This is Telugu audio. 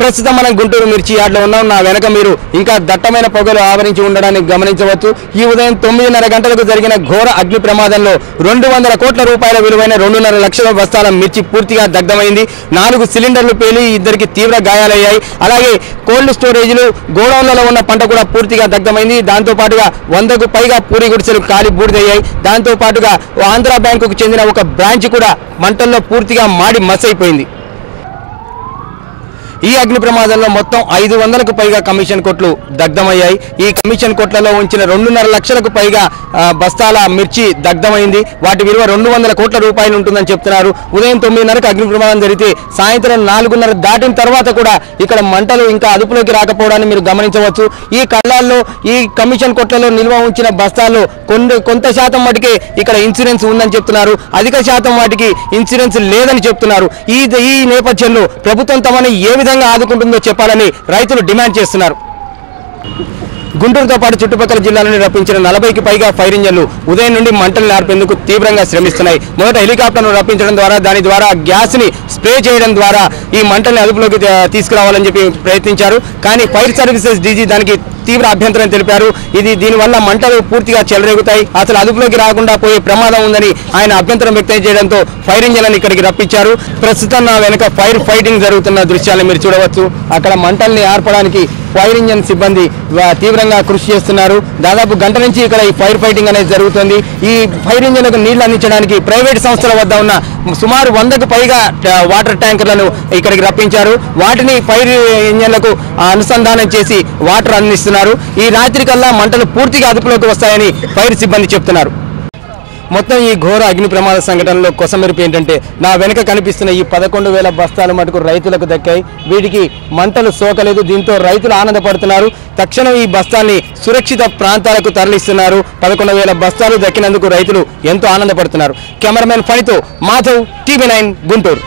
ప్రస్తుతం మనం గుంటూరు మిర్చి యార్డ్లో ఉన్నాం. నా వెనక మీరు ఇంకా దట్టమైన పొగలు ఆవరించి ఉండడాన్ని గమనించవచ్చు. ఈ ఉదయం 9:30 గంటలకు జరిగిన ఘోర అగ్ని ప్రమాదంలో 200 కోట్ల రూపాయల విలువైన 2.5 లక్షల బస్తాల మిర్చి పూర్తిగా దగ్ధమైంది. 4 సిలిండర్లు పేలి 2 తీవ్ర గాయాలయ్యాయి. అలాగే కోల్డ్ స్టోరేజ్లు గోడౌన్లలో ఉన్న పంట కూడా పూర్తిగా దగ్ధమైంది. దాంతో పాటుగా 100కు పైగా పూరి గుడిసెలు కాలి బూడిదయ్యాయి. దాంతో పాటుగా ఆంధ్ర బ్యాంకుకు చెందిన ఒక బ్రాంచ్ కూడా మంటల్లో పూర్తిగా మాడి మసైపోయింది. ఈ అగ్ని ప్రమాదంలో మొత్తం 500కు పైగా కమిషన్ కొట్లు దగ్ధమయ్యాయి. ఈ కమిషన్ కొట్లలో ఉంచిన 2.5 లక్షలకు పైగా బస్తాల మిర్చి దగ్ధమైంది. వాటి విలువ 200 కోట్ల రూపాయలు ఉంటుందని చెప్తున్నారు. ఉదయం 9:30కు అగ్ని ప్రమాదం జరిగితే సాయంత్రం 4:30 దాటిన తర్వాత కూడా ఇక్కడ మంటలు ఇంకా అదుపులోకి రాకపోవడాన్ని మీరు గమనించవచ్చు. ఈ కళ్ళాల్లో ఈ కమిషన్ కొట్లలో నిల్వ ఉంచిన బస్తాల్లో కొంత శాతం వాటికి ఇక్కడ ఇన్సూరెన్స్ ఉందని చెప్తున్నారు. అధిక శాతం వాటికి ఇన్సూరెన్స్ లేదని చెప్తున్నారు. ఈ నేపథ్యంలో ప్రభుత్వం తమని ఏ విధంగా ఆదుకుంటుందో చెప్పాలని రైతులు డిమాండ్ చేస్తున్నారు. గుంటూరుతో పాటు చుట్టుపక్కల జిల్లాలని రప్పించిన 40కి పైగా ఫైర్ ఇంజన్లు ఉదయం నుండి మంటలు నార్పేందుకు తీవ్రంగా శ్రమిస్తున్నాయి. మొదట హెలికాప్టర్ను రప్పించడం ద్వారా దాని ద్వారా గ్యాస్ని స్ప్రే చేయడం ద్వారా ఈ మంటల్ని అదుపులోకి తీసుకురావాలని చెప్పి ప్రయత్నించారు. కానీ ఫైర్ సర్వీసెస్ డీజీ దానికి తీవ్ర అభ్యంతరం తెలిపారు. దీనివల్ల మంటలు పూర్తిగా చెలరేగుతాయి, అసలు అదుపులోకి రాకుండా పోయే ప్రమాదం ఉందని ఆయన అభ్యంతరం వ్యక్తం చేయడంతో ఫైర్ ఇంజన్లను ఇక్కడికి రప్పించారు. ప్రస్తుతం నా వెనక ఫైర్ ఫైటింగ్ జరుగుతున్న దృశ్యాలను మీరు చూడవచ్చు. అక్కడ మంటల్ని ఆర్పడానికి ఫైర్ ఇంజన్ సిబ్బంది తీవ్రంగా కృషి చేస్తున్నారు. దాదాపు గంట నుంచి ఇక్కడ ఈ ఫైర్ ఫైటింగ్ అనేది జరుగుతుంది. ఈ ఫైర్ ఇంజన్లకు నీళ్లు అందించడానికి ప్రైవేట్ సంస్థల వద్ద ఉన్న సుమారు 100కు పైగా వాటర్ ట్యాంకర్లను ఇక్కడికి రప్పించారు. వాటిని ఫైర్ ఇంజన్లకు అనుసంధానం చేసి వాటర్ అందిస్తున్నారు. ఈ రాత్రి కల్లా మంటలు పూర్తిగా అదుపులోకి వస్తాయని ఫైర్ సిబ్బంది చెప్తున్నారు. మొత్తం ఈ ఘోర అగ్ని ప్రమాద సంఘటనలో కొసమెరుపు ఏంటంటే నా వెనక కనిపిస్తున్న ఈ 11,000 బస్తాలు మటుకు రైతులకు దక్కాయి. వీటికి మంటలు సోకలేదు. దీంతో రైతులు ఆనందపడుతున్నారు. తక్షణం ఈ బస్తాల్ని సురక్షిత ప్రాంతాలకు తరలిస్తున్నారు. 11,000 బస్తాలు దక్కినందుకు రైతులు ఎంతో ఆనందపడుతున్నారు. కెమెరామెన్ ఫణితో మాధవ్, TV9 గుంటూరు.